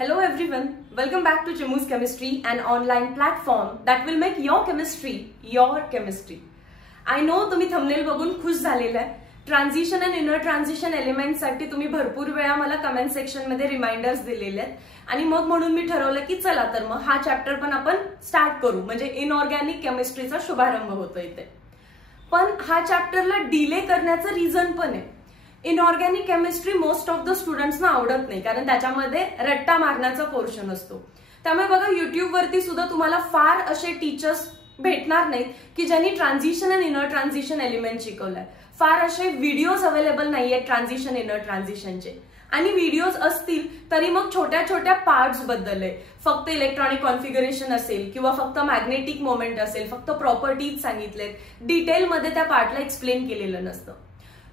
Hello everyone, welcome back to Chimu's Chemistry, an online platform that will make your chemistry your chemistry. I know तुम्ही thumbnail बघून खुश झालेला आहे. Transition and inner transition element साठी तुम्ही भरपूर वेळा मला कमेंट सेक्शन मध्ये रिमाइंडर्स दिलेले आहेत आणि मग म्हणून मी ठरवलं की चला तर मग हा चॅप्टर पण आपण स्टार्ट करू, म्हणजे इनऑर्गॅनिक केमिस्ट्रीचा शुभारंभ होतो इथे. पण हा चॅप्टरला डिले करण्याचं रिझन पण आहे. Inorganic chemistry most of the स्टुडंट्सना आवडत नाही, कारण त्याच्यामध्ये रट्टा मारण्याचा पोर्शन असतो. त्यामुळे बघा युट्यूब वरती सुद्धा तुम्हाला फार असे टीचर्स भेटणार नाहीत की ज्यांनी transition and inner transition element शिकवलंय. फार असे व्हिडिओज अवेलेबल नाहीये ट्रान्झिशन इनर ट्रान्झिशनचे, आणि व्हिडिओज असतील तरी मग छोट्या छोट्या पार्ट्स बद्दल आहे. फक्त इलेक्ट्रॉनिक कॉन्फिगरेशन असेल किंवा फक्त मॅग्नेटिक मोमेंट असेल, फक्त प्रॉपर्टीज सांगितलेत, डिटेलमध्ये त्या पार्टला एक्सप्लेन केलेलं नसतं.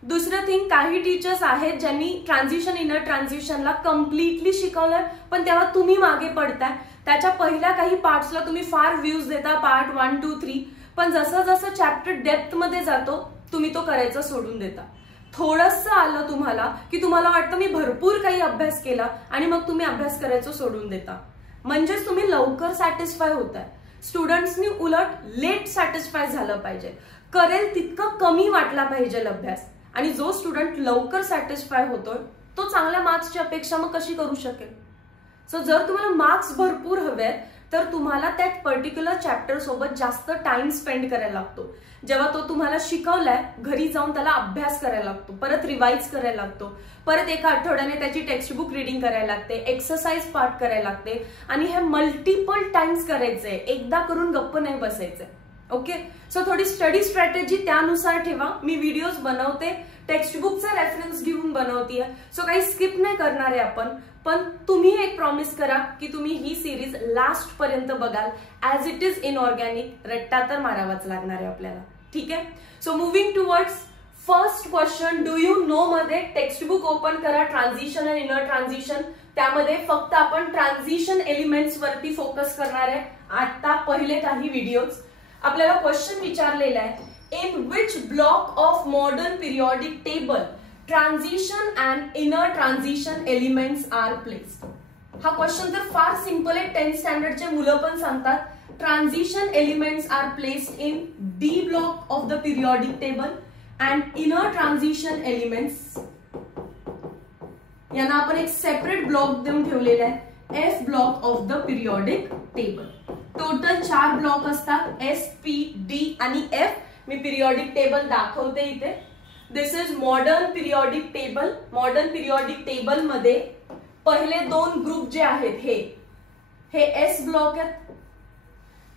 दुसरं थिंग, काही टीचर्स आहेत ज्यांनी ट्रान्झिशन इनर ट्रान्झिशनला कम्प्लिटली शिकवलंय, पण तेव्हा तुम्ही मागे पडताय. त्याच्या पहिल्या काही पार्ट्सला तुम्ही फार व्ह्यूज देता, पार्ट 1, 2, 3, पण जसं जसं चॅप्टर डेप्थ मध्ये जातो तुम्ही तो करायचं सोडून देता. थोडंसं आलं तुम्हाला की तुम्हाला वाटतं मी भरपूर काही अभ्यास केला आणि मग तुम्ही अभ्यास करायचं सोडून देता. म्हणजेच तुम्ही लवकर सॅटिस्फाय होताय. स्टुडंट्सनी उलट लेट सॅटिस्फाय झालं पाहिजे. करेल तितकं कमी वाटला पाहिजे अभ्यास, आणि जो स्टुडंट लवकर सॅटिस्फाय होतोय तो चांगल्या मार्क्सची अपेक्षा मग कशी करू शकेल. सो जर तुम्हाला मार्क्स भरपूर हवेत तर तुम्हाला त्या पर्टिक्युलर चॅप्टर सोबत जास्त टाइम स्पेंड करायला लागतो. जेव्हा तो तुम्हाला शिकवलाय घरी जाऊन त्याला अभ्यास करायला लागतो, परत रिवाइज करायला लागतो, परत एका आठवड्याने त्याची टेक्स्टबुक रिडिंग करायला लागते, एक्सरसाइज पार्ट करायला लागते, आणि हे मल्टिपल टाइम्स करायचंय. एकदा करून गप्प नाही बसायचंय. ओके, सो थोडी स्टडी स्ट्रॅटेजी त्यानुसार ठेवा. मी व्हिडिओज बनवते, टेक्स्टबुकचा रेफरन्स घेऊन बनवतीये, सो काही स्किप नाही करणार आहे आपण. पण तुम्ही एक प्रॉमिस करा की तुम्ही ही सिरीज लास्ट पर्यंत बघाल. ऍज इट इज इनऑर्गॅनिक, रट्टा तर मारावाच लागणार आहे आपल्याला. ठीक आहे, so moving towards first question. Do you know मध्ये टेक्स्टबुक ओपन करा, ट्रान्झिशन अँड इनर ट्रान्झिशन. त्यामध्ये फक्त आपण ट्रान्झिशन एलिमेंट्स वरती फोकस करणार आहे आता पहिले काही व्हिडिओज. आपल्याला क्वेश्चन विचारलेला आहे, in which block of modern periodic table transition and inner transition elements are placed. हा क्वेश्चन तर फार सिंपल आहे, 10th स्टँडर्डचे मुलं पण सांगतात. Transition elements are placed in D block of the periodic table and inner transition elements यांना आपण एक सेपरेट ब्लॉक देऊन ठेवलेला आहे, F block of the periodic table. Total 4 block असतात, एस, पी, डी आणि एफ. मी पिरियॉडिक टेबल दाखवते इथे. This is modern periodic table. Modern periodic table मध्ये पहिले 2 ग्रुप जे आहेत हे एस ब्लॉक आहेत.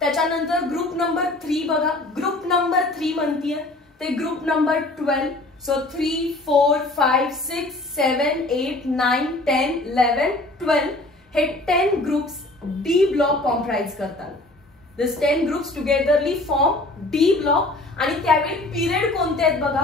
त्याच्यानंतर ग्रुप नंबर 3 बघा, ग्रुप नंबर 3 म्हणतीये ते ग्रुप नंबर 12. सो 3, 4, 5, 6, 7, 8, 9, 10, 11, 12 हे 10 ग्रुप्स डी ब्लॉक कॉम्प्राइज करतात. दिस 10 groups togetherly form D block. आणि त्यावेळी पिरियड कोणते आहेत बघा,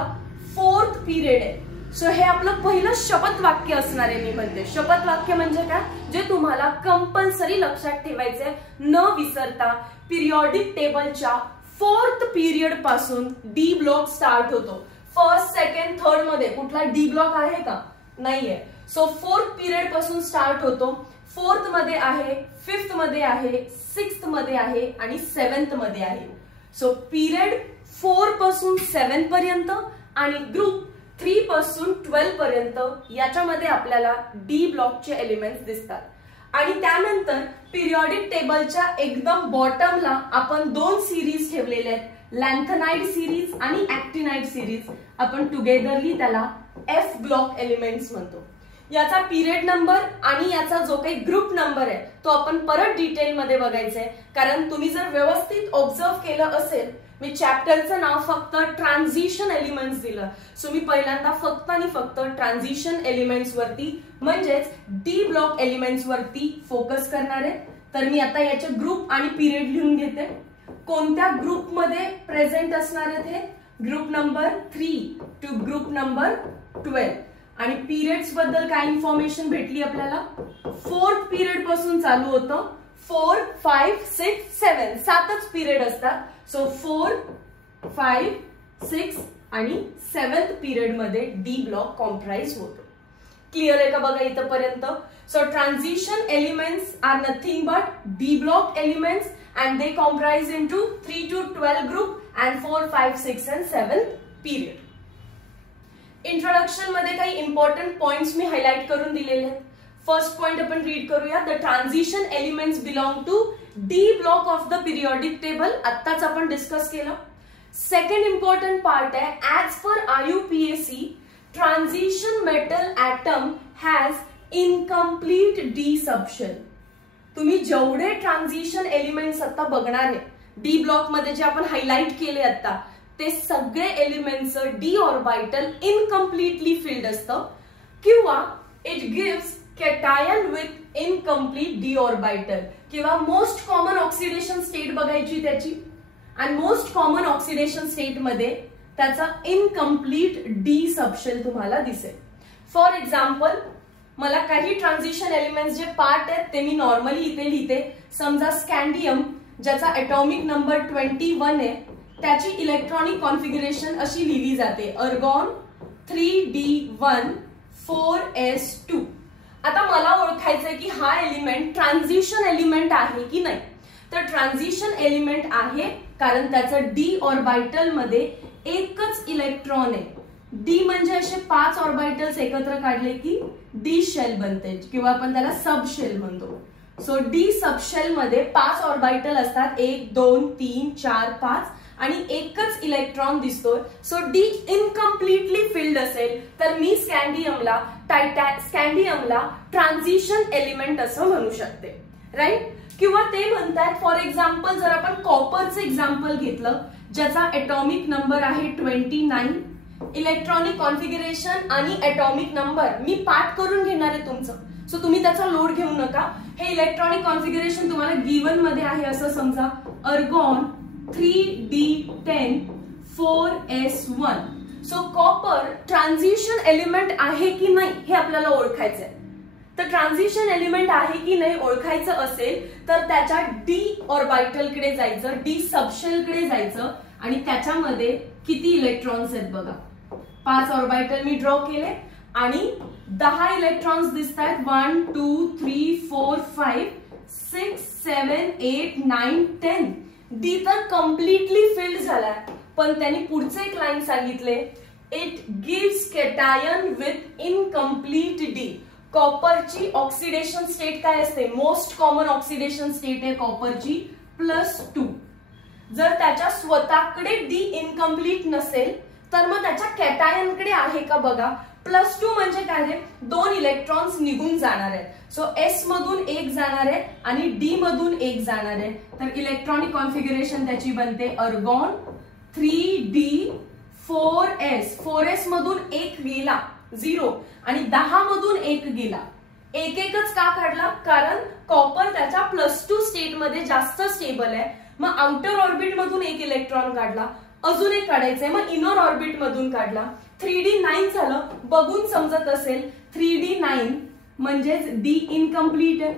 4th पिरियड आहे. सो हे आपलं पहिलं शपथ वाक्य असणार आहे. मी म्हणते शपथ वाक्य म्हणजे काय, जे तुम्हाला कंपल्सरी लक्षात ठेवायचंय न विसरता. पिरियॉडिक टेबलच्या 4th पिरियड पासून डी ब्लॉक स्टार्ट होतो. फर्स्ट, सेकंड, थर्ड मध्ये कुठला डी ब्लॉक आहे का, नाहीये. सो 4th पिरियड पासून स्टार्ट होतो. 4th मध्ये आहे, 5th मध्ये आहे, 6th मध्ये आहे आणि 7th मध्ये आहे. सो पिरियड 4 पासून 7 पर्यंत आणि ग्रुप 3 पासून 12 पर्यंत याच्यामध्ये आपल्याला डी ब्लॉकचे एलिमेंट्स दिसतात. आणि त्यानंतर पिरियॉडिक टेबलच्या एकदम बॉटमला आपण 2 सिरीज ठेवलेल्या आहेत, लॅन्थनाइड सिरीज आणि ऍक्टिनाइड सिरीज. आपण टुगेदरली त्याला एफ ब्लॉक एलिमेंट्स म्हणतो. याचा पिरियड नंबर आणि याचा जो काही ग्रुप नंबर आहे तो आपण परत डिटेलमध्ये बघायचंय, कारण तुम्ही जर व्यवस्थित ऑब्झर्व केलं असेल, मी चॅप्टरचं नाव फक्त ट्रान्झिशन एलिमेंट्स दिलं. सो मी पहिल्यांदा फक्त आणि फक्त ट्रान्झिशन एलिमेंट्स वरती म्हणजेच डी ब्लॉक एलिमेंट्स वरती फोकस करणार आहे. तर मी आता याचे ग्रुप आणि पिरियड लिहून घेते. कोणत्या ग्रुपमध्ये प्रेझेंट असणार आहेत हे, group number 3 to group number 12. आणि पिरियड्स बद्दल काय इन्फॉर्मेशन भेटली आपल्याला, 4th पिरियड पासून चालू होतं. 4, 5, 6, 7 7च पिरियड असतात. सो 4, 5, 6 आणि 7th पिरियड मध्ये डी ब्लॉक कॉम्प्राइज होतो. क्लिअर आहे का बघा इथपर्यंत. So transition elements are nothing but D block elements and they comprise into 3 to 12 group and 4, 5, 6 and 7 period. Introduction मध्ये काही इम्पॉर्टंट पॉइंट्स मी हायलाइट करून दिलेले आहेत. फर्स्ट पॉइंट आपण रीड करूया. The transition elements belong to D block of the periodic table. आत्ताच आपण डिस्कस केलं. सेकंड इम्पॉर्टंट पार्ट आहे, as per IUPAC transition metal atom has incomplete D subshell. तुम्ही जेवढे ट्रान्झिशन एलिमेंट्स आता बघणार आहे डी ब्लॉक मध्ये जे आपण हायलाइट केले आता, ते सगळे elements D orbital incompletely field असतं किंवा it gives cation with incomplete D orbital. किंवा मोस्ट कॉमन ऑक्सिडेशन स्टेट बघायची त्याची, आणि मोस्ट कॉमन ऑक्सिडेशन स्टेट मध्ये त्याचा इनकम्प्लीट डी सबशेल तुम्हाला दिसेल. फॉर एक्झाम्पल, मला काही ट्रान्झिशन एलिमेंट्स जे पार्ट आहेत ते मी नॉर्मली इथे लिहिते. समजा स्कॅन्डियम ज्याचा ॲटॉमिक नंबर 21 आहे, त्याची इलेक्ट्रॉनिक कॉन्फिगरेशन अशी लिहिली जाते, अर्गॉन 3D1 4s2. आता मला ओळखायचंय की हा एलिमेंट ट्रान्झिशन एलिमेंट आहे की नाही. तर ट्रान्झिशन एलिमेंट आहे कारण त्याचं डी ऑर्बिटल मध्ये एकच इलेक्ट्रॉन आहे. डी म्हणजे असे 5 ऑर्बिटल्स एकत्र काढले की डी शेल बनते किंवा आपण त्याला सब शेल म्हणतो. सो डी सबशेल मध्ये 5 ऑर्बिटल असतात, 1 2 3 4 5, आणि एकच इलेक्ट्रॉन दिसतो. सो डी इनकम्प्लीटली फिल्ड असेल तर मी स्कॅन्डियमला ट्रान्झिशन एलिमेंट असं म्हणू शकते, राईट. किंवा ते म्हणतात, फॉर एक्झाम्पल जर आपण कॉपरचं एक्झाम्पल घेतलं ज्याचा ॲटॉमिक नंबर आहे 29, इलेक्ट्रॉनिक कॉन्फिगरेशन आणि ॲटॉमिक नंबर मी पाठ करून घेणार आहे तुमचं, सो तुम्ही त्याचा लोड घेऊ नका. हे इलेक्ट्रॉनिक कॉन्फिगरेशन तुम्हाला गिवन मध्ये आहे असं समजा, अर्गॉन 3D10 4s1. So copper transition element आहे की नाही हे आपल्याला ओळखायचंय. तर ट्रान्झिशन एलिमेंट आहे की नाही ओळखायचं असेल तर त्याच्या डी ऑर्बिटलकडे जायचं, डी सबशेलकडे जायचं, आणि त्याच्यामध्ये किती इलेक्ट्रॉन्स आहेत बघा. 5 ऑर्बिटल मी ड्रॉ केले आणि 10 इलेक्ट्रॉन्स दिसत आहेत. 1 2 3 4 5 6 7 8 9 10. डी तर कम्प्लिटली फिल्ड झालाय, पण त्यांनी पुढचे एक लाईन सांगितले, it gives cation with incomplete D. कॉपरची ऑक्सिडेशन स्टेट काय असते, मोस्ट कॉमन ऑक्सिडेशन स्टेट आहे कॉपरची +2. जर त्याच्या स्वतःकडे डी इनकम्प्लीट नसेल तर मग त्याच्या कॅटायनकडे आहे का बघा. +2 म्हणजे काय आहे, 2 इलेक्ट्रॉन्स निघून जाणार आहेत. सो एस मधून 1 जाणार आहे आणि डी मधून 1 जाणार आहे. तर इलेक्ट्रॉनिक कॉन्फिगरेशन त्याची बनते अर्गॉन 3D4s. 4s मधून 1 गेला 0 आणि 10 मधून 1 गेला. एकच का काढला, कारण कॉपर त्याच्या +2 स्टेट मध्ये जास्त स्टेबल आहे. मग आउटर ऑर्बिट मधून 1 इलेक्ट्रॉन काढला, अजून एक काढायचंय, मग इनर ऑर्बिट मधून काढला. 3D9 झालं. बघून समजत असेल 3D9 म्हणजेच डी इनकम्प्लीट आहे.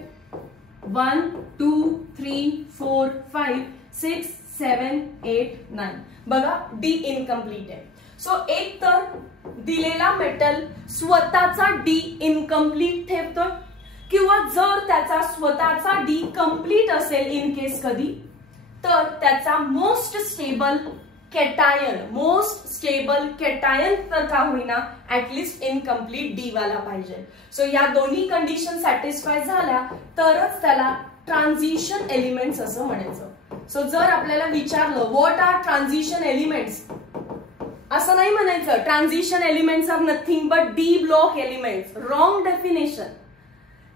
1 2 3 4 5 6 7 8 9 बघा डी इनकम्प्लीट आहे. सो एक तर दिलेला मेटल स्वतःचा डी इनकम्प्लीट ठेवतो, किंवा जर त्याचा स्वतःचा डी कम्प्लीट असेल इन केस कधी, तर त्याचा मोस्ट स्टेबल कॅटायन तर का होईना ऍटलिस्ट इनकम्प्लीट डी वाला पाहिजे. सो या दोन्ही कंडिशन सॅटिस्फाय झाल्या तरच त्याला ट्रान्झिशन एलिमेंट्स असं म्हणायचं. सो जर आपल्याला विचारलं व्हॉट आर ट्रान्झिशन एलिमेंट्स, असं नाही म्हणायचं transition elements are nothing but D block elements. Wrong definition.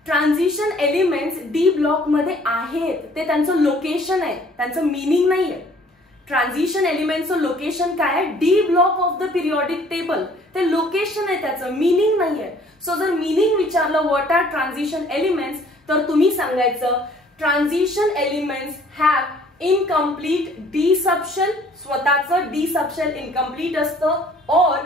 Transition elements D block मध्ये आहेत, ते त्यांचं लोकेशन आहे, त्यांचं मीनिंग नाहीये. ट्रान्झिशन एलिमेंटचं लोकेशन काय आहे, D block of the periodic table, ते लोकेशन आहे, त्याचं मीनिंग नाहीये. सो जर मीनिंग विचारलं व्हॉट आर ट्रान्झिशन एलिमेंट्स, तर तुम्ही सांगायचं transition elements have incomplete D subshell, स्वतःचं डी सबशेल इनकम्प्लीट असतं, और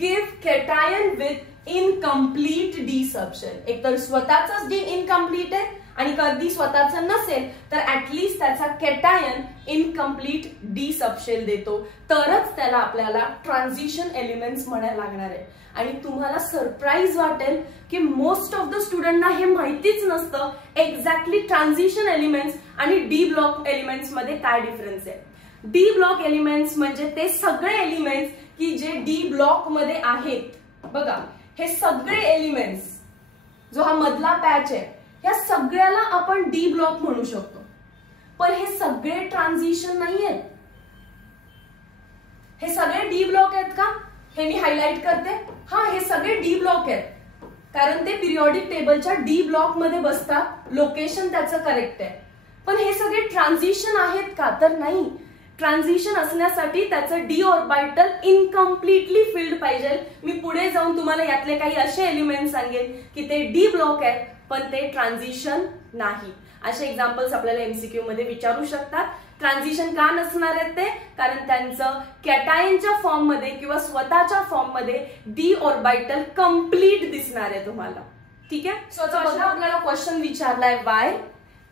give cation with incomplete D subshell. एकतर स्वतःच डी इनकम्प्लीट आहे आणि कधी स्वतःचं नसेल तर ऍटलीस्ट त्याचा कॅटायन इनकम्प्लीट डी सबशेल देतो, तरच त्याला आपल्याला ट्रान्झिशन एलिमेंट्स म्हणायला लागणार आहे. आणि तुम्हाला सरप्राईज वाटेल की मोस्ट ऑफ द स्टुडंटना हे माहितीच नसतं एक्झॅक्टली ट्रान्झिशन एलिमेंट्स आणि डी ब्लॉक एलिमेंट्स मध्ये काय डिफरन्स आहे. डी ब्लॉक एलिमेंट्स म्हणजे ते सगळे एलिमेंट्स की जे डी ब्लॉक मध्ये आहेत. बघा, हे सगळे एलिमेंट्स, जो हा मधला पॅच आहे, या सगळ्याला आपण डी ब्लॉक म्हणू शकतो. पण हे सगळे ट्रान्झिशन नाही आहेत. हे सगळे डी ब्लॉक आहेत का, हे मी हायलाइट करते. हा, हे सगळे डी ब्लॉक आहेत कारण ते पिरियॉडिक टेबलच्या डी ब्लॉक मध्ये बसतात. लोकेशन त्याचं करेक्ट आहे. पण हे सगळे ट्रान्झिशन आहेत का, तर नाही. ट्रान्झिशन असण्यासाठी त्याचं डी ऑर्बिटल इनकम्प्लिटली फिल्ड पाहिजे. मी पुढे जाऊन तुम्हाला यातले काही असे एलिमेंट सांगेन की ते डी ब्लॉक आहेत पण ते ट्रान्झिशन नाही. असे एक्झाम्पल्स आपल्याला एमसीक्यू मध्ये विचारू शकतात. ट्रान्झिशन का नसणार आहेत ते, कारण त्यांचं कॅटायनच्या फॉर्म मध्ये किंवा स्वतःच्या फॉर्म मध्ये डी ऑर्बिटल कम्प्लीट दिसणार आहे तुम्हाला. ठीक आहे. सो आता बघा, आपल्याला क्वेश्चन विचारलाय why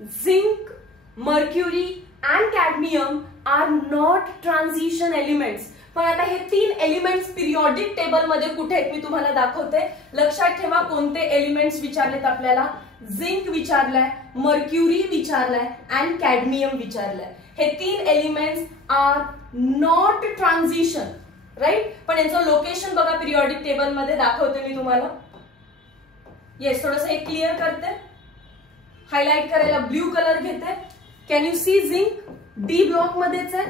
zinc, mercury and cadmium are not transition elements. पण आता हे 3 एलिमेंट्स पिरियॉडिक टेबल मध्ये कुठे आहेत मी तुम्हाला दाखवते. लक्षात ठेवा कोणते एलिमेंट्स विचारलेत आपल्याला. झिंक विचारलाय, मर्क्युरी विचारलाय अँड कॅडमियम विचारलाय. हे 3 elements are not transition, right. पण यांचं लोकेशन बघा पिरियॉडिक टेबल मध्ये दाखवते मी तुम्हाला. येस, थोडंसं हे क्लिअर करते. हायलाइट करायला ब्ल्यू कलर घेते. Can you see zinc D block मध्येच आहे.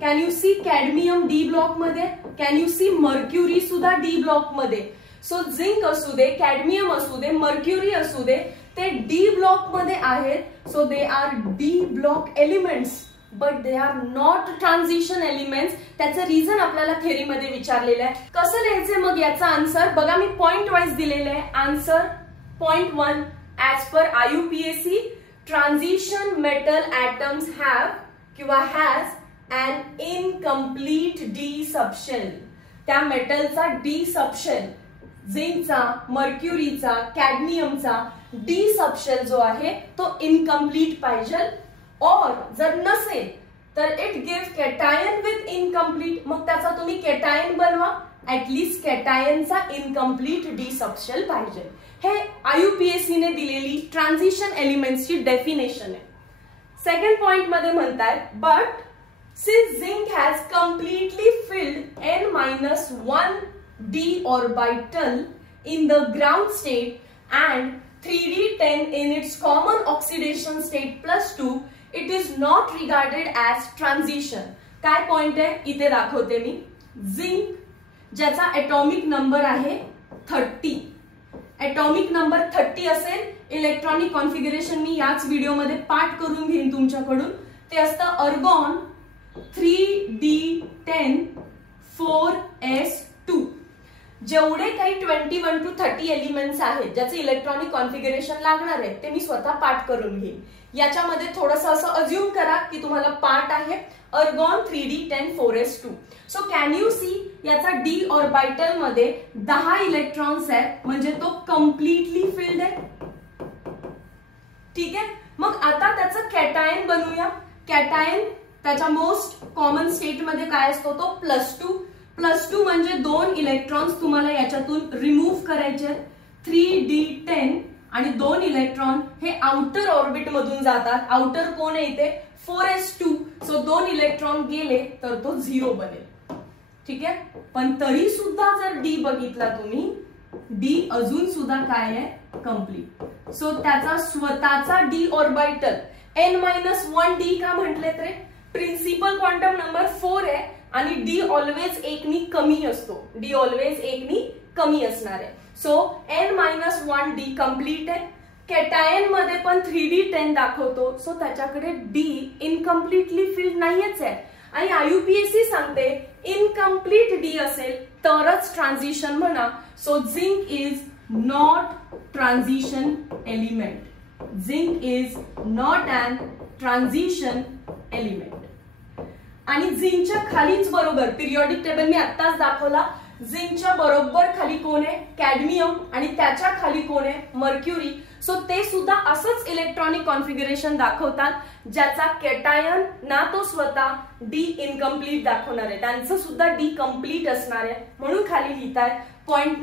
Can you see cadmium D block मध्ये. कॅन यू सी मर्क्युरी सुद्धा डी ब्लॉक मध्ये. सो झिंक असू दे, कॅडमियम असू दे, मर्क्युरी असू दे, ते डी ब्लॉक मध्ये आहेत. So they are D block elements but they are not transition elements. त्याचं रिझन आपल्याला थेरीमध्ये विचारलेलं आहे. कसं लिहायचंय मग याचा आन्सर बघा, मी पॉइंट वाईज दिलेलं आहे. Answer point 1 as per IUPAC transition metal atoms have किंवा has an incomplete D subshell. त्या मेटलचा डी सबशेल, झिंकचा, मर्क्युरीचा, कॅडमियमचा डी सबशेल जो आहे तो इनकम्प्लीट पाहिजे. और जर नसेल तर it give cation with incomplete. मग त्याचा तुम्ही कॅटायन बनवा. ऍटलीस्ट कॅटायनचा इनकम्प्लीट डी सबशेल पाहिजे. हे IUPAC ने दिलेली ट्रान्झिशन एलिमेंट्सची डेफिनेशन आहे. सेकंड पॉइंट मध्ये म्हणतात but since zinc has completely filled n-1 d orbital in the ground state and 3d10 in its common oxidation state +2, it is not regarded as transition. काय point आहे इथे दाखवते मी. Zinc ज्याचा atomic number आहे 30, atomic number 30 असेल. Electronic configuration मी याच व्हिडिओमध्ये पाठ करून घेईन तुमच्याकडून. ते असतं अर्गॉन 3d10 4s2. जेवढे काही 21 to 30 एलिमेंट्स आहेत ज्याचे इलेक्ट्रॉनिक कॉन्फिगरेशन लागणार आहे ते मी स्वतः पाठ करून घेईन. याच्यामध्ये थोडंसं असं अज्युम करा की तुम्हाला पार्ट आहे argon 3d10 4s2. So can you see याचा डी ऑर्बिटल मध्ये 10 इलेक्ट्रॉन्स आहेत म्हणजे तो कम्प्लिटली फिल्ड आहे. ठीक आहे. मग आता त्याचं कॅटायन बनवूया. कॅटायन त्याच्या मोस्ट कॉमन स्टेट मध्ये काय असतो तो +2. +2 म्हणजे 2 इलेक्ट्रॉन्स तुम्हाला याच्यातून रिमूव्ह करायचे. 3d10 आणि 2 इलेक्ट्रॉन हे आउटर ऑर्बिट मधून जातात. आउटर कोण आहे इथे 4s2. सो 2 इलेक्ट्रॉन गेले तर तो 0 बनेल. ठीक आहे. पण तरी सुद्धा जर डी बघितला तुम्ही, डी अजून सुद्धा काय आहे कम्प्लीट. सो त्याचा स्वतःचा डी ऑर्बिटल n-1 d का म्हटलेत रे. प्रिन्सिपल क्वांटम नंबर 4 आहे आणि डी ऑलवेज 1 नी कमी असतो. डी ऑलवेज 1 नी कमी असणार आहे. सो n-1 d कम्प्लीट आहे. कॅटायन मध्ये पण 3d10 दाखवतो. सो त्याच्याकडे डी इनकम्प्लिटली फिल्ड नाहीच आहे. आणि IUPAC सांगते इनकम्प्लीट डी असेल तरच ट्रान्झिशन म्हणा. So zinc is not transition element. Zinc is not an transition element. आणि झिंकच्या खालीच बरोबर पिरियॉडिक टेबल मी आत्ताच दाखवला झिंकच्या बरोबर खाली कोण आहे कॅडमियम आणि त्याच्या खाली कोण आहे मर्क्युरी. सो ते सुद्धा असंच इलेक्ट्रॉनिक कॉन्फिगरेशन दाखवतात, ज्याचा कॅटायन ना तो स्वतः डी इनकम्प्लीट दाखवणार आहे, त्यांचं सुद्धा डी कंप्लीट असणार आहे. म्हणून खाली लिहिताय point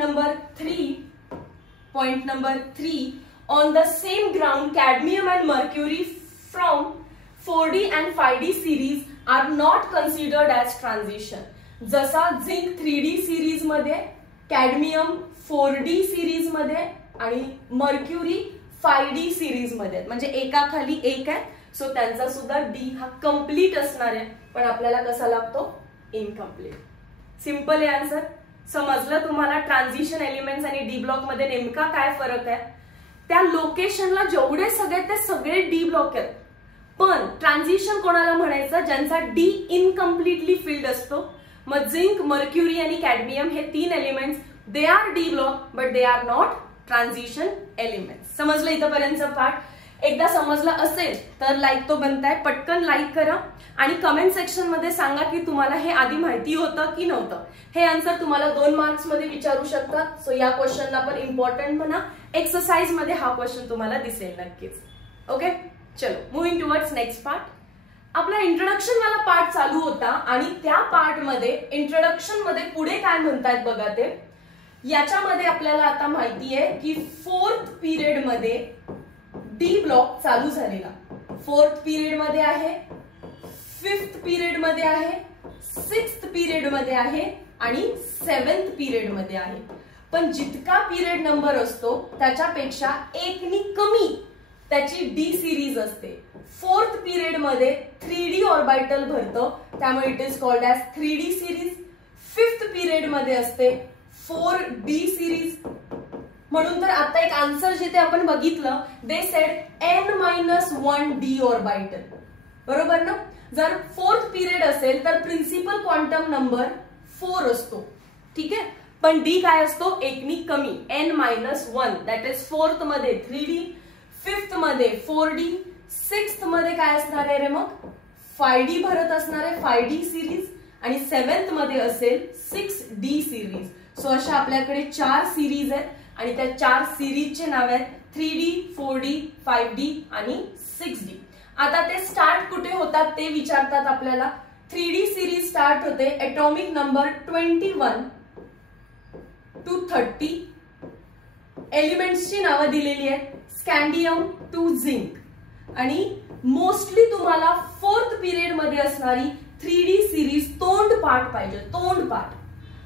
number 3 on the same ground cadmium and mercury from 4D and 5D series are not considered as transition. जसा झिंक 3D सिरीज मध्ये, कॅडमियम 4D सिरीज मध्ये आणि मर्क्युरी 5D सिरीज मध्ये, म्हणजे एकाखाली एक आहे. सो त्यांचा सुद्धा डी हा कंप्लीट असणार आहे, पण आपल्याला कसा लागतो इनकम्प्लीट. सिंपल आहे आन्सर. समजलं तुम्हाला ट्रान्झिशन एलिमेंट्स आणि डी ब्लॉक मध्ये नेमका काय फरक आहे. त्या लोकेशनला जेवढे सगळे ते सगळे डी ब्लॉक आहेत, पण ट्रान्झिशन कोणाला म्हणायचं ज्यांचा डी इनकम्प्लिटली फिल्ड असतो. मग झिंक, मर्क्युरी आणि कॅडमियम हे 3 elements they are D block but they are not transition elements. समजलं इथपर्यंतचा पार्ट. एकदा समजलं असेल तर लाईक तो बनताय, पटकन लाईक करा आणि कमेंट सेक्शन मध्ये सांगा की तुम्हाला हे आधी माहिती होतं की नव्हतं. हे आन्सर तुम्हाला 2 मार्क्स मध्ये विचारू शकतात. सो या क्वेश्चनला पण इम्पॉर्टंट म्हणा. एक्सरसाइज मध्ये हा क्वेश्चन तुम्हाला दिसेल नक्कीच. ओके, चलो मूव्हिंग टुवर्ड्स नेक्स्ट पार्ट. आपला इंट्रोडक्शन वाला पार्ट चालू होता आणि त्या पार्ट मध्ये इंट्रोडक्शन मध्ये पुढे काय म्हणतायत बघा ते. याच्यामध्ये आपल्याला आता माहिती आहे की 4th पिरियड मध्ये डी ब्लॉक चालू झालेला. 4th पिरियड मध्ये आहे, 5th पिरियड मध्ये आहे, 6th पिरियड मध्ये आहे आणि 7th पिरियड मध्ये आहे. पण जितका पिरियड नंबर असतो त्याच्यापेक्षा एकनी कमी त्याची डी सिरीज असते. 4th पिरियड मध्ये 3D ऑर्बिटल भरतं, त्यामुळे it is called as 3D series. 5th period मध्ये असते 4D सिरीज. म्हणून तर आता एक आन्सर जिथे आपण बघितलं, दे सेड n-1D ऑर्बिटल. बरोबर ना. जर 4th पिरियड असेल तर प्रिन्सिपल क्वांटम नंबर 4 असतो. ठीक आहे, पण डी काय असतो एकनी कमी n-1. दॅट इज 4th मध्ये 3D, 5th मध्ये 4D, 6th मध्ये काय असणार आहे रे मग 5D भरत असणार आहे 5D सिरीज आणि 7th मध्ये असेल 6D सिरीज. सो अशा आपल्याकडे 4 सिरीज आहेत आणि त्या 4 सिरीजचे नाव आहेत 3D, 4D, 5D आणि 6D. आता ते स्टार्ट कुठे होतात ते विचारतात आपल्याला. 3D सिरीज स्टार्ट होते एटॉमिक नंबर 21 to 30. एलिमेंट्सची नावं दिलेली आहेत स्कँडियम टू झिंक आणि मोस्टली तुम्हाला 4th पिरियड मध्ये असणारी 3D सिरीज तोंड पाठ पाहिजे, तोंड पाठ.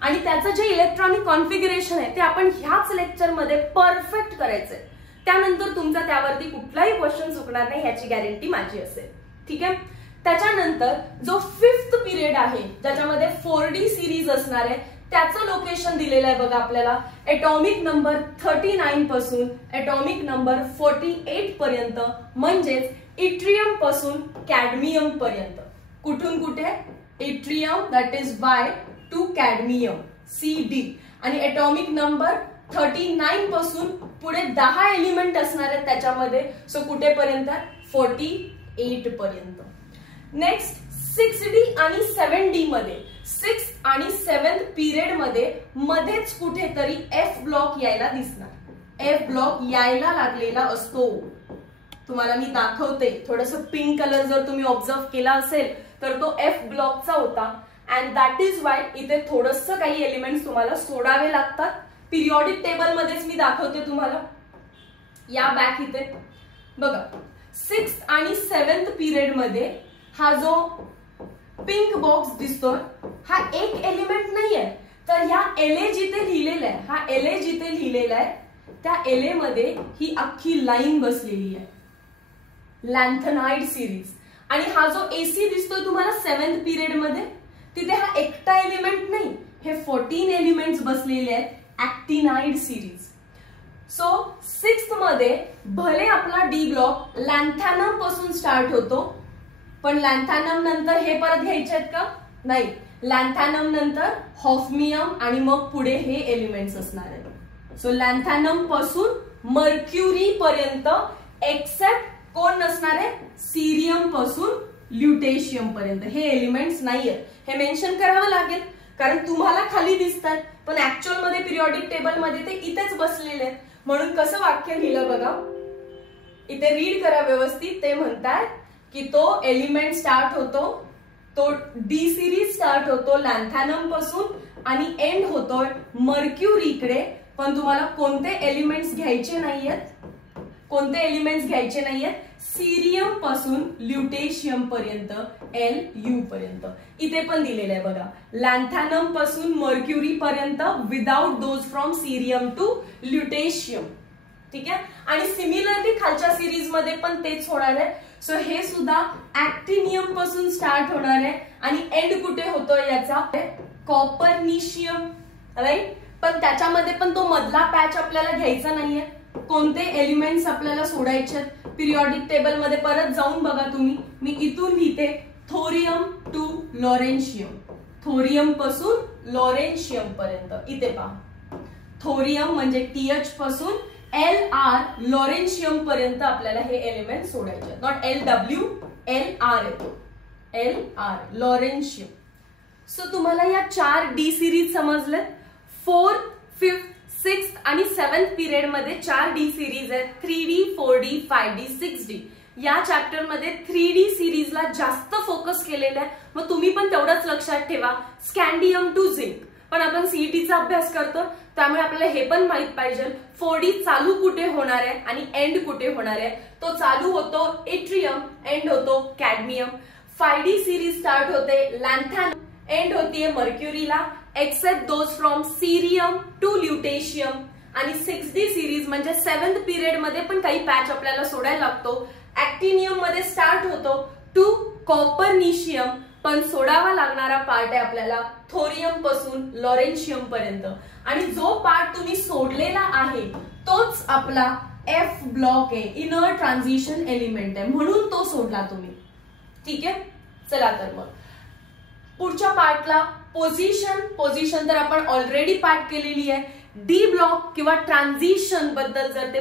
आणि त्याचं जे इलेक्ट्रॉनिक कॉन्फिगरेशन आहे ते आपण ह्याच लेक्चर मध्ये परफेक्ट करायचंय. त्यानंतर तुमचा त्यावरती कुठलाही क्वेश्चन चुकणार नाही ह्याची गॅरंटी माझी असेल. ठीक आहे. त्याच्यानंतर जो 5th पिरियड आहे ज्याच्यामध्ये 4D सिरीज असणार आहे त्याचं लोकेशन दिलेलं आहे बघा आपल्याला. एटॉमिक नंबर 39 पासून एटॉमिक नंबर 48 पर्यंत, म्हणजेच इट्रियम पासून कॅडमियम पर्यंत. कुठून कुठे yttrium that is by two cadmium CD आणि एटॉमिक नंबर 39 पासून पुढे 10 एलिमेंट असणार आहेत त्याच्यामध्ये. सो कुठेपर्यंत 48 पर्यंत. नेक्स्ट 6D आणि 7D मध्ये 6th आणि 7th पिरियड मध्ये मध्येच कुठेतरी F ब्लॉक यायला दिसणार. F ब्लॉक यायला लागलेला असतो. तुम्हाला मी दाखवते. थोडंसं पिंक कलर जर तुम्ही ऑब्झर्व केला असेल तर तो F ब्लॉकचा होता. अँड दॅट इज वाय इथे थोडंसं काही एलिमेंट्स तुम्हाला सोडावे लागतात. पिरियॉडिक टेबल मध्येच मी दाखवते तुम्हाला. या बॅक इथे बघा 6th आणि 7th पिरियड मध्ये हा जो पिंक बॉक्स दिसतोय हा एक एलिमेंट नाहीये. तर ह्या LA जिथे लिहिलेला आहे, हा LA जिथे लिहिलेला आहे त्या LA मध्ये ही अख्खी लाईन बसलेली आहे लॅन्थनाइड सिरीज. आणि हा जो AC दिसतोय तुम्हाला 7th पिरियड मध्ये, तिथे हा एकटा एलिमेंट नाही, हे 14 एलिमेंट्स बसलेले आहेत ऍक्टिनाइड सिरीज. सो 6th मध्ये भले आपला डी ब्लॉक लॅन्थॅनम पासून स्टार्ट होतो, पण लॅन्थॅनम नंतर हे परत घ्यायचे आहेत का नाही. लॅन्थॅनम नंतर हॉफमियम आणि मग पुढे हे एलिमेंट्स असणार आहेत. सो लॅन्थॅनम पासून मर्क्युरी पर्यंत एक्सेप्ट कोण नसणार आहे, सीरियम पासून ल्युटेशियम पर्यंत हे एलिमेंट्स नाहीयेत. हे मेन्शन करावं लागेल कारण तुम्हाला खाली दिसतात पण ऍक्च्युअल मध्ये पिरियॉडिक टेबल मध्ये ते इथेच बसलेले आहेत. म्हणून कसं वाक्य लिहिलं बघा, इथे रीड करा व्यवस्थित. ते म्हणतात की तो एलिमेंट स्टार्ट होतो, तो डी सिरीज स्टार्ट होतो लॅन्थॅनम पासून आणि एंड होतोय मर्क्युरीकडे. पण तुम्हाला कोणते एलिमेंट्स घ्यायचे नाहीयेत, कोणते एलिमेंट्स घ्यायचे नाहीयेत, सीरियम पासून ल्युटेशियम पर्यंत, LU पर्यंत. इथे पण दिलेलं आहे बघा, लॅन्थॅनम पासून मर्क्युरी पर्यंत without those from cerium to lutetium. ठीक आहे. आणि सिमिलरली खालच्या सिरीज मध्ये पण तेच होणार आहे. सो हे सुद्धा ऍक्टिनियम पासून स्टार्ट होणार आहे आणि एंड कुठे होतोय याचा, कॉपरनिशियम. राईट. पण त्याच्यामध्ये पण तो मधला पॅच आपल्याला घ्यायचा नाहीये. कोणते एलिमेंट्स आपल्याला सोडायचे पिरियॉडिक टेबल मध्ये परत जाऊन बघा तुम्ही. मी इथून लिहिते थोरियम टू लॉरेन्शियम, थोरियम पासून लॉरेन्शियम पर्यंत. इथे पहा, थोरियम म्हणजे TH पासून LR लॉरेन्शियम पर्यंत आपल्याला हे एलिमेंट सोडायचे. नॉट LW, LR येतो, LR लॉरेन्शियम. सो तुम्हाला या 4 डी सिरीज समजले. 4th, 5th, 6th आणि 7th पिरियड मध्ये 4 डी सिरीज आहेत, 3D, 4D, 5D, 6D. या चॅप्टर मध्ये 3D सिरीजला जास्त फोकस केलेला आहे. मग तुम्ही पण तेवढंच लक्षात ठेवा, स्कॅन्डियम टू झिंक. पण आपण सीईटीचा अभ्यास करतो त्यामुळे आपल्याला हे पण माहित पाहिजे 4D चालू कुठे होणार आहे आणि एंड कुठे होणार आहे. तो चालू होतो इट्रियम, एंड होतो कॅडमियम. 5D सिरीज स्टार्ट होते लॅन्थॅनम, एंड होतीये मर्क्युरीला, except those from cerium to lutetium. आणि 6D सिरीज म्हणजे 7th पिरियड मध्ये पण काही पॅच आपल्याला सोडायला लागतो. ऍक्टिनियम मध्ये स्टार्ट होतो टू कॉपरनिशियम, पण सोडावा लागणारा पार्ट आहे आपल्याला थोरियम पासून लॉरेन्शियम पर्यंत. आणि जो पार्ट तुम्ही सोडलेला आहे तोच आपला F ब्लॉक आहे, इनर ट्रान्झिशन एलिमेंट आहे, म्हणून तो सोडला तुम्ही. ठीक आहे. चला तर मग पुढच्या पार्टला पोझिशन तर आपण ऑलरेडी पार्ट केलेली आहे. डी ब्लॉक किंवा ट्रान्झिशन बद्दल जर ते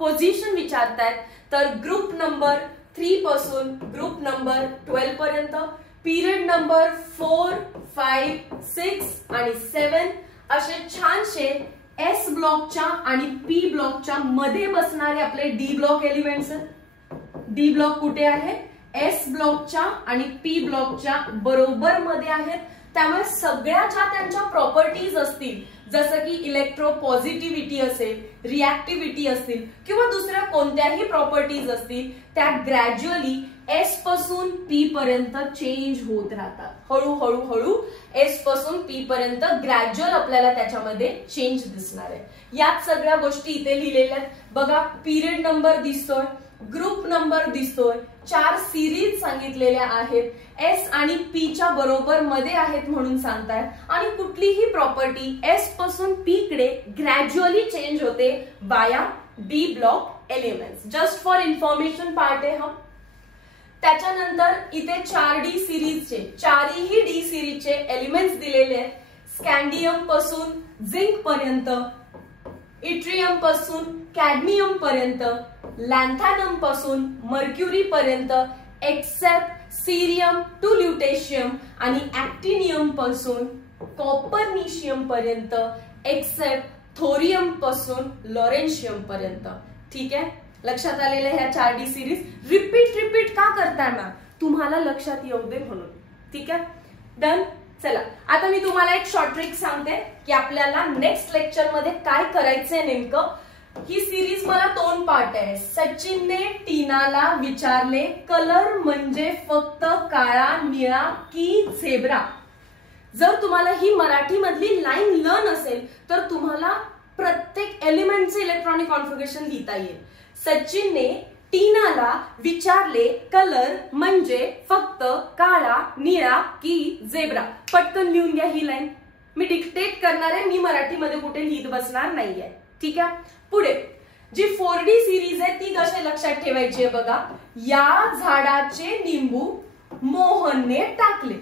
पोझिशन विचारतायत तर ग्रुप नंबर 3 पासून ग्रुप नंबर 12 पर्यंत, पिरियड नंबर 4, 5, 6 आणि 7 असे छानसे एस ब्लॉकच्या आणि पी ब्लॉकच्या मध्ये बसणारे आपले डी ब्लॉक एलिमेंट्स आहेत. डी ब्लॉक कुठे आहे, एस ब्लॉकच्या आणि पी ब्लॉकच्या बरोबर मध्ये आहेत. त्यामुळे सगळ्या ज्या त्यांच्या प्रॉपर्टीज असतील, जसं की इलेक्ट्रोपॉझिटिव्हिटी असेल, रिॲक्टिव्हिटी असतील किंवा दुसऱ्या कोणत्याही प्रॉपर्टीज असतील, त्या ग्रॅज्युअली एस पासून पी पर्यंत चेंज होत राहतात. हळूहळू हळू एस पासून पी पर्यंत ग्रॅज्युअल आपल्याला त्याच्यामध्ये चेंज दिसणार आहे. यात सगळ्या गोष्टी इथे लिहिलेल्या आहेत बघा. पिरियड नंबर दिसतोय, ग्रुप नंबर दिसतोय, 4 सिरीज सांगितलेल्या आहेत, एस आणि पी च्या बरोबर मध्ये आहेत म्हणून सांगतायत. आणि कुठलीही प्रॉपर्टी एस पासून पी कडे ग्रॅज्युअली चेंज होते बाया D block elements. Just for information part आहे हा. त्याच्यानंतर इथे 4D सिरीजचे, 4ही डी सिरीजचे एलिमेंट्स दिलेले आहेत. स्कॅन्डियम पासून झिंक पर्यंत, इट्रियम पासून कॅडमियम पर्यंत, लॅन्थॅनम पासून मर्क्युरी पर्यंत, एक्सेप्ट सीरियम टू ल्युटेशियम आणि ऍक्टिनियम पासून कॉपरनिशियम पर्यंत, एक्सेप्ट थोरियम पासून लॉरेन्शियम पर्यंत. ठीक आहे. लक्षात आलेल्या ह्या 4D सिरीज. रिपीट का करताय मॅम, तुम्हाला लक्षात येऊ दे म्हणून. ठीक आहे. डन. चला आता मी तुम्हाला एक शॉर्ट ट्रिक सांगते की आपल्याला नेक्स्ट लेक्चर मध्ये काय करायचंय नेमकं. ही सिरीज मला 2 पार्ट आहे. सचिनने टीनाला विचारले कलर म्हणजे फक्त काळा, निळा की झेब्रा. जर तुम्हाला ही मराठी मधली लाईन लर्न असेल तर तुम्हाला प्रत्येक एलिमेंटचे इलेक्ट्रॉनिक कॉन्फिगरेशन लिहिता येईल. सचिनने टीनाला विचारले कलर म्हणजे फक्त काळा, निळा की झेब्रा. पटकन लिहून घ्या ही लाईन. मी डिक्टेट करणार आहे, मी मराठीमध्ये कुठे लिहित बसणार नाहीये. ठीक आहे. पुढे जी 4D सिरीज आहे ती कशी लक्षात ठेवायची आहे बघा. या झाडाचे निंबू मोहनने टाकले,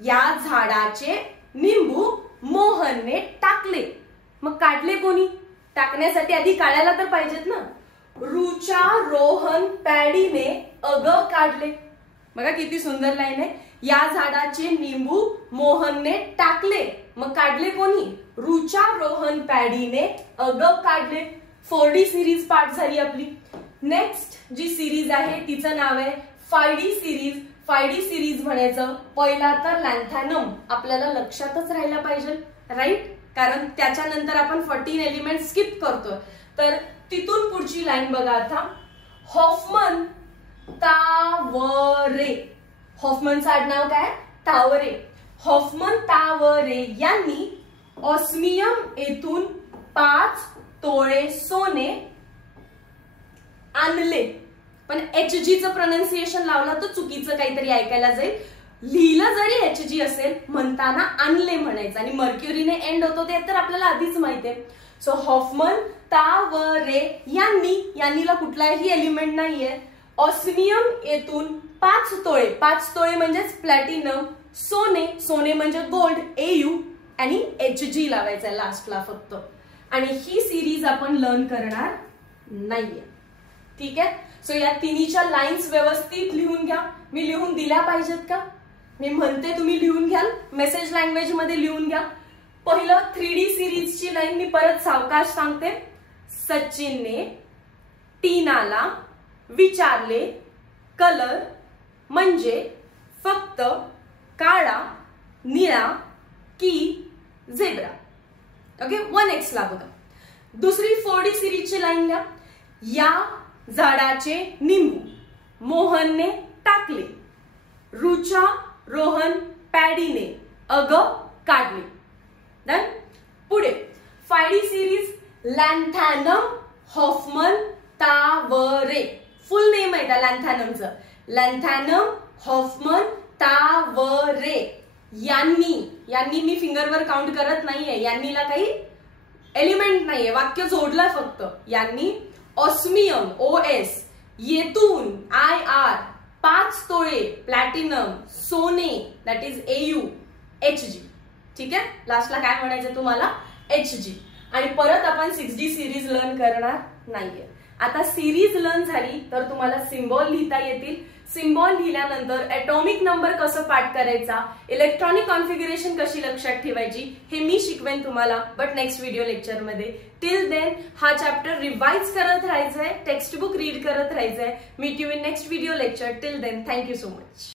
या झाडाचे निंबू मोहनने टाकले. मग काढले कोणी, टाकण्यासाठी आधी काढायला तर पाहिजेत ना. रुचा रोहन पॅडीने अग काढले. बघा किती सुंदर लाईन आहे. या झाडाचे निंबू मोहनने टाकले, मग काढले कोणी? रुचा, रोहन, पॅडीने अग काढले. 4D सिरीज पार्ट झाली आपली. नेक्स्ट जी सिरीज आहे तिचं नाव आहे 5D सिरीज. 5D सिरीज म्हणायचं पहिला तर लॅन्थॅनम आपल्याला लक्षातच राहायला पाहिजे, राईट? कारण त्याच्यानंतर आपण 14 एलिमेंट स्किप करतोय. तर तिथून पुढची लाईन बघा आता. हॉफमन तावरे. हॉफमनचं आडनाव काय? तावरे. हॉफमन तावरे यांनी ऑस्मियम येथून 5 तोळे सोने आणले. पण HG चं प्रोनाउन्सिएशन लावलं तर चुकीचं काहीतरी ऐकायला जाईल. लिहिलं जरी HG असेल म्हणताना आणले म्हणायचं, आणि मर्क्युरीने एंड होतो ते तर आपल्याला आधीच माहिती आहे. सो हॉफमन तावरे यांनीला कुठलाही एलिमेंट नाहीये. ऑस्मियम येथून 5 तोळे. 5 तोळे म्हणजेच प्लॅटिनम. सोने म्हणजे गोल्ड, AU, आणि HG लावायचं लास्टला फक्त. आणि ही सिरीज आपण लर्न करणार नाहीये, ठीक आहे? सो या तिन्हीच्या लाईन्स व्यवस्थित लिहून घ्या. मी लिहून दिल्या पाहिजेत का? मी म्हणते तुम्ही लिहून घ्याल, मेसेज लँग्वेज मध्ये लिहून घ्या. पहिलं 3D सिरीजची लाईन मी परत सावकाश सांगते. सचिनने टीनाला विचारले कलर म्हणजे फक्त काळा, निळा की झेब्रा. ओके, 1x ला बघा. दुसरी 4D सिरीजची लाईन घ्या. या झाडाचे निंबू मोहनने टाकले, रुचा, रोहन, पॅडीने अग काढले. डन. पुढे 5D series. Lanthanum, Hoffman, Taware. Full name आहे त्या लॅन्थॅनमचं. लॅन्थॅनम, हॉफमन, तावरे यांनी मी फिंगरवर काउंट करत नाहीये. यांनीला काही एलिमेंट नाहीये, वाक्य जोडलं फक्त. यांनी ऑस्मियम, OS, येथून IR, 5 तोळे प्लॅटिनम, सोने दॅट इज AU, HG. ठीक आहे, लास्टला काय म्हणायचं तुम्हाला? HG. आणि परत आपण 6D सिरीज लर्न करणार नाहीये. आता सिरीज लर्न झाली तर तुम्हाला सिम्बॉल लिहिता येतील. सिम्बॉल लिहिल्यानंतर ॲटॉमिक नंबर कसं पाठ करायचा, इलेक्ट्रॉनिक कॉन्फिगरेशन कशी लक्षात ठेवायची हे मी शिकवेन तुम्हाला, बट नेक्स्ट व्हिडिओ लेक्चरमध्ये. टिल देन हा चॅप्टर रिवाइज करत राहायचंय, टेक्स्ट बुक रीड करत राहायचंय. Meet you in next video lecture. Till then, thank you so much.